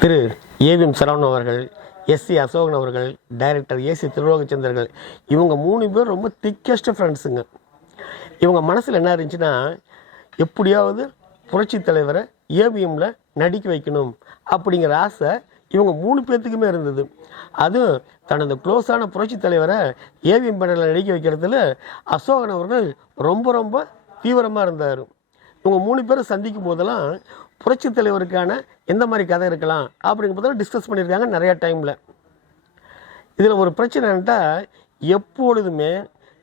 திரு. AVM Saravanan அவர்கள் SC Asokan அவர்கள் director AC திருலோகச்சந்திரர்கள் இவங்க மூணு பேர் ரொம்ப திக்கஸ்ட் ஃப்ரெண்ட்ஸுங்க. இவங்க மனசில் என்ன இருந்துச்சுன்னா எப்படியாவது புரட்சி தலைவரை ஏவிஎம்மில் நடிக்க வைக்கணும் அப்படிங்கிற ஆசை இவங்க மூணு பேர்த்துக்குமே இருந்தது. அதுவும் தனது க்ளோஸான புரட்சி தலைவரை ஏவிஎம் பேனரில் நடிக்க வைக்கிறதுல அசோகன் அவர்கள் ரொம்ப ரொம்ப தீவிரமாக இருந்தார். இவங்க மூணு பேரும் சந்திக்கும் போதெல்லாம் புரட்சி தலைவருக்கான எந்த மாதிரி கதை இருக்கலாம் அப்படிங்கிற போதெல்லாம் டிஸ்கஸ் பண்ணியிருக்காங்க நிறையா டைமில் இதில் ஒரு பிரச்சனை என்னட்டா எப்பொழுதுமே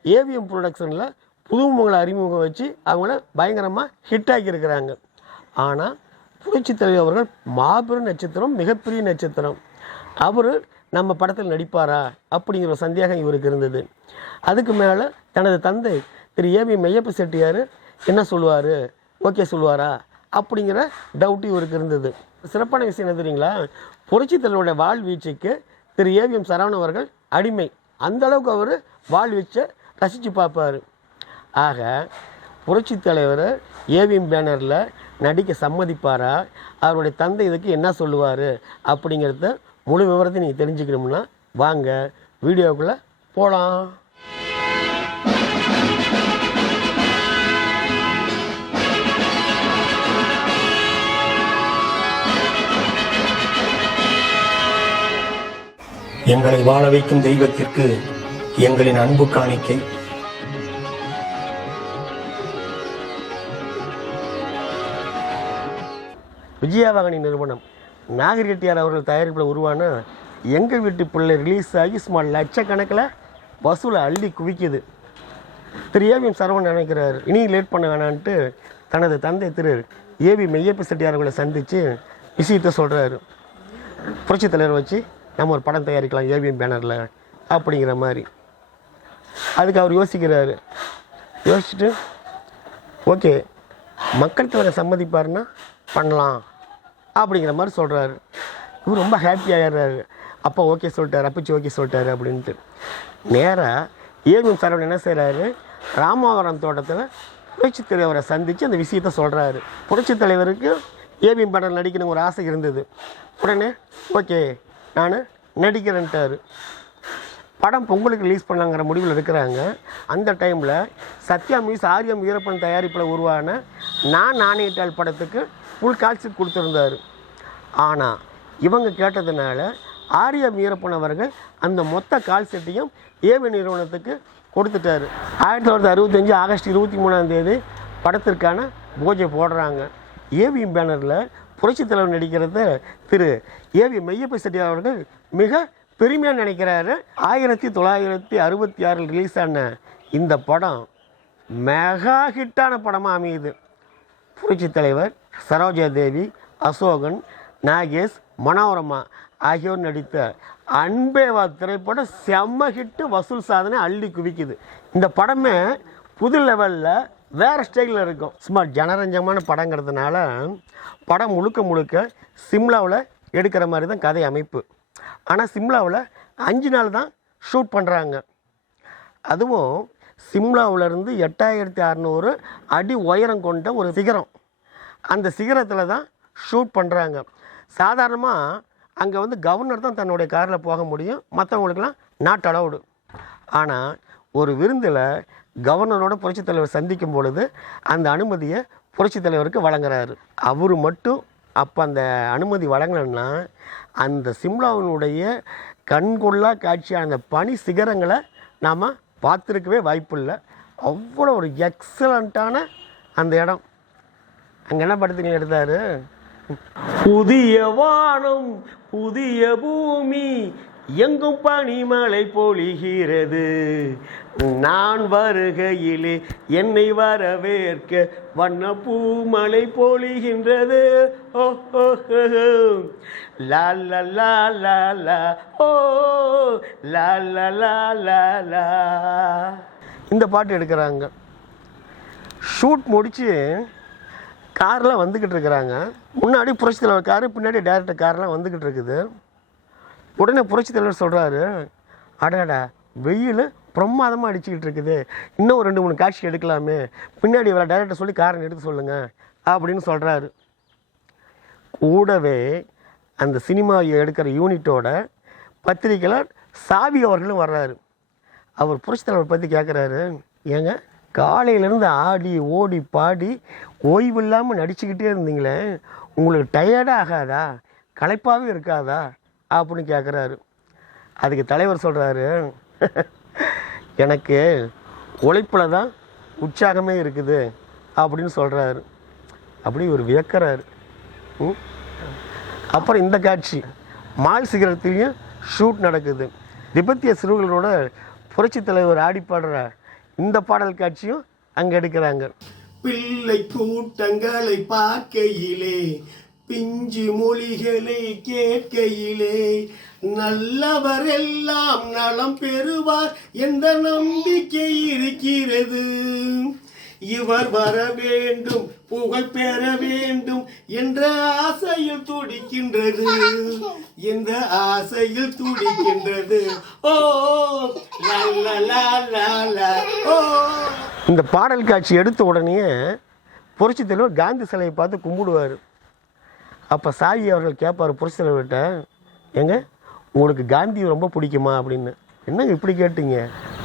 ஏவிஎம் ப்ரொடக்ஷனில் புதுமுகங்களை அறிமுகம் வச்சு அவங்கள பயங்கரமாக ஹிட் ஆக்கியிருக்கிறாங்க. ஆனால் புரட்சி தலைவர் அவர்கள் மாபெரும் நட்சத்திரம் மிகப்பெரிய நட்சத்திரம். அவர் நம்ம படத்தில் நடிப்பாரா அப்படிங்கிற ஒரு சந்தேகம் இவருக்கு இருந்தது. அதுக்கு மேலே தனது தந்தை திரு ஏவி மெய்யப்ப செட்டியார் என்ன சொல்லுவார்? ஓகே சொல்லுவாரா? அப்படிங்கிற டவுட் இவருக்கு இருந்தது. சிறப்பான விஷயம் என்ன தெரியுங்களா? புரட்சித்தலைவருடைய வாழ்வீச்சுக்கு திரு ஏவிஎம் சரவணன் அவர்கள் அடிமை. அந்த அளவுக்கு அவர் வாழ்வீச்சை ரசித்து பார்ப்பார். ஆக புரட்சி தலைவர் ஏவிஎம் பேனரில் நடிக்க சம்மதிப்பாரா? அவருடைய தந்தை இதுக்கு என்ன சொல்லுவார்? அப்படிங்கிறத முழு விவரத்தை நீங்கள் தெரிஞ்சுக்கணும்னா வாங்க வீடியோக்குள்ளே போகலாம் எங்களை வாழ வைக்கும் தெய்வத்திற்கு எங்களின் அன்பு காணிக்கை. விஜயவாகனி நிறுவனம் நாகரெட்டியார் அவர்கள் தயாரிப்பில் உருவான எங்கள் வீட்டு பிள்ளை ரிலீஸ் ஆகி சுமார் லட்சக்கணக்கில் வசூலை அள்ளி குவிக்குது. திரு ஏவிஎம் சரவணன் நினைக்கிறார் இனி லேட் பண்ண வேணான்ட்டு தனது தந்தை திரு ஏவி மெய்யப்ப செட்டியார் அவர்களை சந்தித்து விஷயத்தை சொல்கிறாரு புரட்சி தலைவர் வச்சு நம்ம ஒரு படம் தயாரிக்கலாம் ஏவிஎம் பேனரில் அப்படிங்கிற மாதிரி. அதுக்கு அவர் யோசிக்கிறாரு. யோசிச்சுட்டு ஓகே மக்கள் தலைவரை சம்மதிப்பாருன்னா பண்ணலாம் அப்படிங்கிற மாதிரி சொல்கிறாரு இவர் ரொம்ப ஹாப்பி ஆகிடுறாரு அப்பா ஓகே சொல்லிட்டாரு அப்பச்சி ஓகே சொல்லிட்டாரு அப்படின்ட்டு. நேராக ஏவிஎம் சரவணன் என்ன செய்கிறாரு ராமாவரம் தோட்டத்தில் புரட்சி தலைவரை சந்தித்து அந்த விஷயத்த சொல்கிறாரு புரட்சி தலைவருக்கு ஏவிஎம் படம் நடிக்கணும் ஒரு ஆசை இருந்தது. உடனே ஓகே நான் நடிக்கிறேன்ட்டாரு. படம் பொங்கலுக்கு ரிலீஸ் பண்ணலாங்கிற முடிவில் இருக்கிறாங்க. அந்த டைமில் சத்யா மியூஸ் ஆரியம் வீரப்பன் தயாரிப்பில் உருவான நான் நாணயத்தாள் படத்துக்கு ஃபுல் கால்ஷீட் கொடுத்துருந்தாரு. ஆனால் இவங்க கேட்டதுனால ஆரியம் வீரப்பன் அவர்கள் அந்த மொத்த கால் செட்டையும் ஏவி நிறுவனத்துக்கு கொடுத்துட்டாரு. ஆயிரத்தி தொள்ளாயிரத்தி அறுபத்தஞ்சு ஆகஸ்ட் இருபத்தி மூணாம் தேதி படத்திற்கான பூஜை போடுறாங்க. ஏவிஎம் பேனரில் புரட்சித் தலைவர் நடிக்கிறத திரு ஏவி மெய்யப்ப செட்டியார் அவர்கள் மிக பெருமையாக நினைக்கிறாரு. ஆயிரத்தி தொள்ளாயிரத்தி அறுபத்தி ஆறில் ரிலீஸ் ஆன இந்த படம் மெகா ஹிட்டான படமாக அமையுது. புரட்சி தலைவர் சரோஜா தேவி அசோகன் நாகேஷ் மனோரமா ஆகியோர் நடித்த அன்பேவா திரைப்படம் செம்ம ஹிட்டு வசூல் சாதனை அள்ளி குவிக்குது. இந்த படமே புது லெவலில் வேறு ஸ்டைலில் இருக்கும். சும்மா ஜனரஞ்சமான படங்கிறதுனால படம் முழுக்க முழுக்க சிம்லாவில் எடுக்கிற மாதிரி தான் கதை அமைப்பு. ஆனால் சிம்லாவில் அஞ்சு நாள் தான் ஷூட் பண்ணுறாங்க அதுவும் சிம்லாவிலேருந்து எட்டாயிரத்தி அறநூறு அடி உயரம் கொண்ட ஒரு சிகரம். அந்த சிகரத்தில் தான் ஷூட் பண்ணுறாங்க சாதாரணமாக அங்கே வந்து கவர்னர் தான் தன்னுடைய காரில் போக முடியும். மற்றவங்களுக்கெல்லாம் நாட் அலவுடு ஆனால் ஒரு விருந்தில் கவர்னரோட புரட்சித் தலைவர் சந்திக்கும் பொழுது அந்த அனுமதியை புரட்சித் தலைவருக்கு வழங்குறாரு. அவர் மட்டும் அப்போ அந்த அனுமதி வழங்கலைன்னா அந்த சிம்லாவினுடைய கண்கொள்ளா காட்சியான அந்த பனி சிகரங்களை நாம் பார்த்துருக்கவே வாய்ப்பில்லை. அவ்வளோ ஒரு எக்ஸலண்ட்டான அந்த இடம். அங்கே என்ன படத்துக்கு எடுத்தாரு? புதிய வானம் புதிய பூமி எங்கும் பனிமலை பொழிகிறது? நான் வருகையிலே என்னை வரவேற்க வண்ண பூமலை பொழிகின்றது. ஓ லா லா லா லா ஓ லா லா லா லா இந்த பாட்டு எடுக்கிறாங்க. ஷூட் முடித்து கார்லாம் வந்துக்கிட்டு இருக்கிறாங்க. முன்னாடி புரட்சி தலைவர் காரு பின்னாடி டேரக்டர் கார்லாம் வந்துக்கிட்டு இருக்குது. உடனே புரட்சி தலைவர் சொல்கிறாரு அடடா வெயில் பிரமாதமாக அடிச்சுக்கிட்டு இருக்குது. இன்னும் ஒரு ரெண்டு மூணு காட்சி எடுக்கலாமே. பின்னாடி வர டேரக்டர் சொல்லி காரணம் எடுத்து சொல்லுங்கள் அப்படின்னு சொல்கிறாரு கூடவே அந்த சினிமா எடுக்கிற யூனிட்டோட பத்திரிகையாளர் சாவி அவர்களும் வர்றாரு. அவர் புரட்சி தலைவர் பற்றி கேட்குறாரு ஏங்க காலையிலேருந்து ஆடி ஓடி பாடி ஓய்வு இல்லாமல் நடிச்சுக்கிட்டே இருந்தீங்களே. உங்களுக்கு டயர்டாக ஆகாதா? களைப்பாகவே இருக்காதா? அப்படின்னு கேட்குறாரு அதுக்கு தலைவர் சொல்கிறாரு எனக்கு உழைப்பில் தான் உற்சாகமே இருக்குது அப்படின்னு சொல்கிறாரு அப்படி ஒரு வியக்கிறாரு. அப்புறம் இந்த காட்சி மால் சிகரத்துலேயும் ஷூட் நடக்குது. திபெத்திய சிறுவர்களோட புரட்சி தலைவர் ஆடி பாடுற இந்த பாடல் காட்சியும் அங்கே எடுக்கிறாங்க. பிள்ளை கூட்டங்களை பார்க்கையிலே பிஞ்சு மொழிகளை கேட்கையிலே நல்லவர் எல்லாம் நலம் பெறுவார் எந்த நம்பிக்கை இருக்கிறது. இவர் வர வேண்டும் புகழ் பெற வேண்டும் என்ற ஆசையில் துடிக்கின்றது. என்ற ஆசையில் துடிக்கின்றது. ஓ லா ஓ. இந்த பாடல் காட்சி எடுத்த உடனே புரட்சி தலைவர் காந்தி சிலையை பார்த்து கும்பிடுவார். அப்போ சாயி அவர்கள் கேட்பார் புரட்சி விட்ட ஏங்க உங்களுக்கு காந்தி ரொம்ப பிடிக்குமா? அப்படின்னு. என்னங்க இப்படி கேட்டீங்க?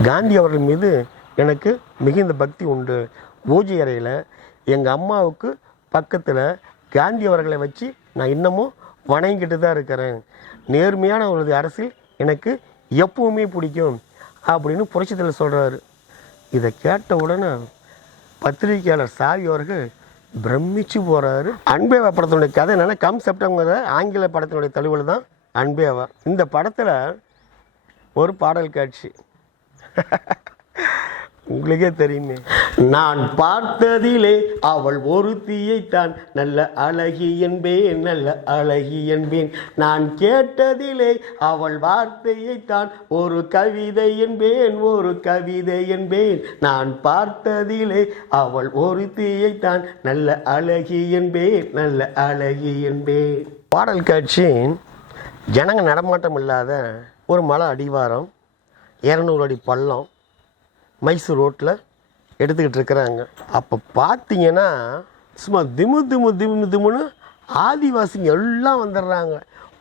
காந்தி அவர்கள் மீது எனக்கு மிகுந்த பக்தி உண்டு. பூஜை அறையில் எங்கள் அம்மாவுக்கு பக்கத்தில் காந்தி அவர்களை வச்சு நான் இன்னமும் வணங்கிட்டு தான் இருக்கிறேன். நேர்மையான அவரது அரசியல் எனக்கு எப்பவுமே பிடிக்கும் அப்படின்னு புரட்சி தலைவர் சொல்கிறாரு இதை கேட்ட உடனே பத்திரிகையாளர் சாவி அவர்கள் பிரமிச்சு போகிறாரு அன்பேவா படத்தினுடைய கதை என்னென்னா கான்செப்டுங்கிற ஆங்கில படத்தினுடைய தழுவல் தான் அன்பேவா. இந்த படத்தில் ஒரு பாடல் காட்சி. உங்களுக்கே தெரியுமே. நான் பார்த்ததிலே அவள் ஒரு தீயைத்தான் நல்ல அழகி என்பேன் நல்ல அழகி என்பேன். நான் கேட்டதிலே அவள் வார்த்தையைத்தான் ஒரு கவிதை என்பேன் ஒரு கவிதை என்பேன். நான் பார்த்ததிலே அவள் ஒரு தீயைத்தான் நல்ல அழகி என்பேன் நல்ல அழகி என்பேன். பாடல் காட்சி ஜனங்க நடமாட்டம் இல்லாத ஒரு மலை அடிவாரம் இரநூறு அடி பள்ளம் மைசூர் ரோட்டில் எடுத்துக்கிட்டு இருக்கிறாங்க. அப்போ பார்த்தீங்கன்னா சும்மா திமு திமு திமு திமுன்னு ஆதிவாசிங்க எல்லாம் வந்துடுறாங்க.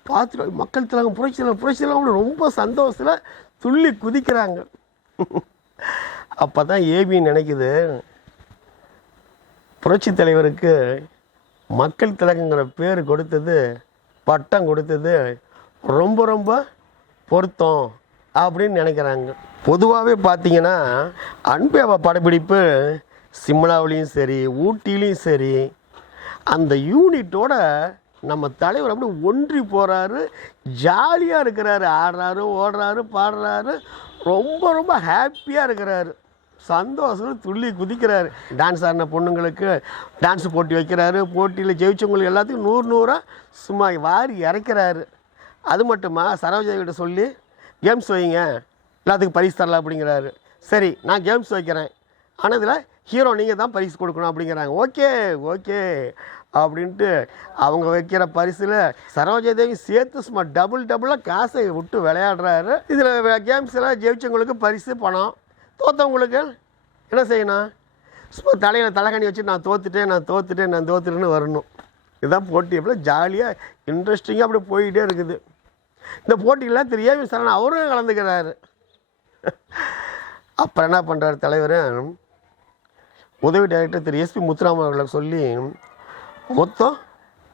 பார்த்துட்டு மக்கள் திலகம் புரட்சி தலைவர், புரட்சி ரொம்ப சந்தோஷத்தில் துள்ளி குதிக்கிறாங்க. அப்போ தான் ஏபி நினைக்குது புரட்சி தலைவருக்கு மக்கள் திலகங்கிற பேர் கொடுத்தது பட்டம் கொடுத்தது ரொம்ப ரொம்ப பொருத்தம். அப்படின்னு நினைக்கிறாங்க. பொதுவாகவே பார்த்தீங்கன்னா அன்பேவா படப்பிடிப்பு சிம்லாவிலையும் சரி ஊட்டிலையும் சரி அந்த யூனிட்டோட நம்ம தலைவர் அப்படி ஒன்றி போகிறாரு ஜாலியாக இருக்கிறாரு ஆடுறாரு ஓடுறாரு பாடுறாரு ரொம்ப ரொம்ப ஹாப்பியாக இருக்கிறாரு. சந்தோஷம் துள்ளி குதிக்கிறாரு. டான்ஸ் ஆடின பொண்ணுங்களுக்கு டான்ஸ் போட்டி வைக்கிறாரு போட்டியில் ஜெயிச்சவங்களுக்கு எல்லாத்துக்கும் நூறு நூறாக சும்மா வாரி இறக்கிறாரு. அது மட்டுமா? சரோஜாகிட்ட சொல்லி கேம்ஸ் வைங்க. எல்லாத்துக்கும் பரிசு தரலாம் அப்படிங்கிறாரு. சரி நான் கேம்ஸ் வைக்கிறேன். ஆனால் இதில் ஹீரோ நீங்கள் தான் பரிசு கொடுக்கணும் அப்படிங்கிறாங்க. ஓகே ஓகே அப்படின்ட்டு அவங்க வைக்கிற பரிசில் சரோஜா தேவி சேர்த்து சும்மா டபுள் டபுளாக காசை விட்டு விளையாடுறாரு. இதில் கேம்ஸ் எல்லாம் ஜெயிச்சவங்களுக்கு பரிசு பணம். தோத்தவங்களுக்கு என்ன செய்யணும்? சும்மா தலையில் தலைகணி வச்சு நான் தோத்துட்டேன் நான் தோத்துட்டேன் நான் தோத்துட்டேன்னு வரணும். இதுதான் போட்டி. அப்படியே ஜாலியாக இன்ட்ரெஸ்டிங்காக அப்படியே போயிட்டே இருக்குது. இந்த போட்டியெல்லாம் ஏவி சரண் அவரும் கலந்துக்கிறாரு. அப்புறம் என்ன பண்ணுறாரு தலைவர்? உதவி டைரக்டர் திரு எஸ்பி முத்துராமன் அவர்களை சொல்லி மொத்தம்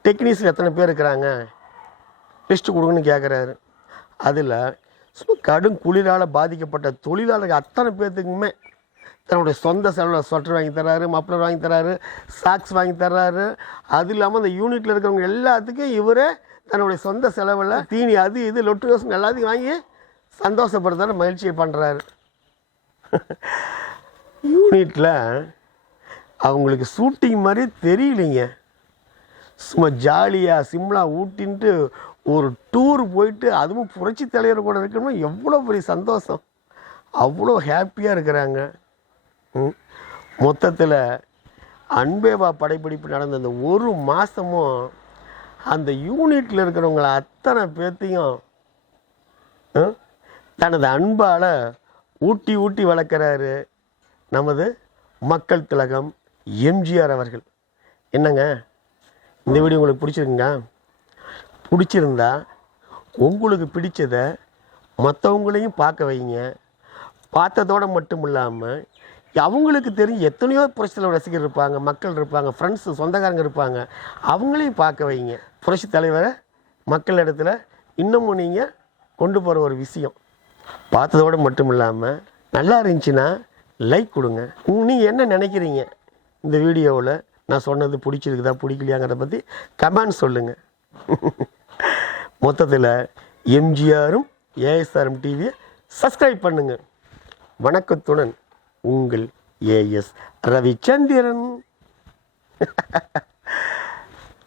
டெக்னீஷியன் எத்தனை பேர் இருக்கிறாங்க? லிஸ்ட்டு கொடுங்கன்னு கேட்குறாரு அதில் சும்மா கடும் குளிரால் பாதிக்கப்பட்ட தொழிலாளர்கள் அத்தனை பேர்த்துக்குமே தன்னுடைய சொந்த செலவில் ஸ்வெட்டர் வாங்கி தராரு மப்ளர் வாங்கி தர்றாரு சாக்ஸ் வாங்கி தர்றாரு. அது இல்லாமல் அந்த யூனிட்டில் இருக்கிறவங்க எல்லாத்துக்கும் இவரே தன்னுடைய சொந்த செலவில் தீனி அது இது லொட்டு யோசனை எல்லாத்தையும் வாங்கி சந்தோஷப்படுத்தாரு மகிழ்ச்சியை பண்ணுறாரு யூனிட்டில் அவங்களுக்கு ஷூட்டிங் மாதிரி தெரியலைங்க. சும்மா ஜாலியாக சிம்லா ஊட்டின்ட்டு ஒரு டூர் போயிட்டு அதுவும் புரட்சி தலைவர் கூட இருக்கணும் எவ்வளோ பெரிய சந்தோஷம். அவ்வளோ ஹாப்பியாக இருக்கிறாங்க. ம். மொத்தத்தில் அன்பேவா படைப்பிடிப்பு நடந்த அந்த ஒரு மாதமும் அந்த யூனிட்டில் இருக்கிறவங்கள அத்தனை பேர்த்தையும் தனது அன்பால் ஊட்டி ஊட்டி வளர்க்குறாரு நமது மக்கள் திலகம் எம்ஜிஆர் அவர்கள். என்னங்க? இந்த வீடியோ உங்களுக்கு பிடிச்சிருக்குங்க பிடிச்சிருந்தா உங்களுக்கு பிடிச்சதை மற்றவங்களையும் பார்க்க வைங்க. பார்த்ததோடு மட்டும் இல்லாமல் அவங்களுக்கு தெரிஞ்சு எத்தனையோ புரட்சித்தலைவர் ரசிகர் இருப்பாங்க மக்கள் இருப்பாங்க ஃப்ரெண்ட்ஸு சொந்தக்காரங்க இருப்பாங்க. அவங்களையும் பார்க்க வைங்க. புரட்சி தலைவரை மக்கள் இடத்துல இன்னமும் நீங்கள் கொண்டு போகிற ஒரு விஷயம். பார்த்ததோடு மட்டும் இல்லாமல் நல்லா இருந்துச்சுன்னா லைக் கொடுங்க. நீங்கள் என்ன நினைக்கிறீங்க? இந்த வீடியோவில் நான் சொன்னது பிடிச்சிருக்குதா பிடிக்கலையாங்கிறத பற்றி கமெண்ட் சொல்லுங்கள் மொத்தத்தில் எம்ஜிஆரும் ஏஎஸ்ஆரும் டிவியை சப்ஸ்கிரைப் பண்ணுங்கள் வணக்கத்துடன். உங்கள் ஏஎஸ் ரவிச்சந்திரன்.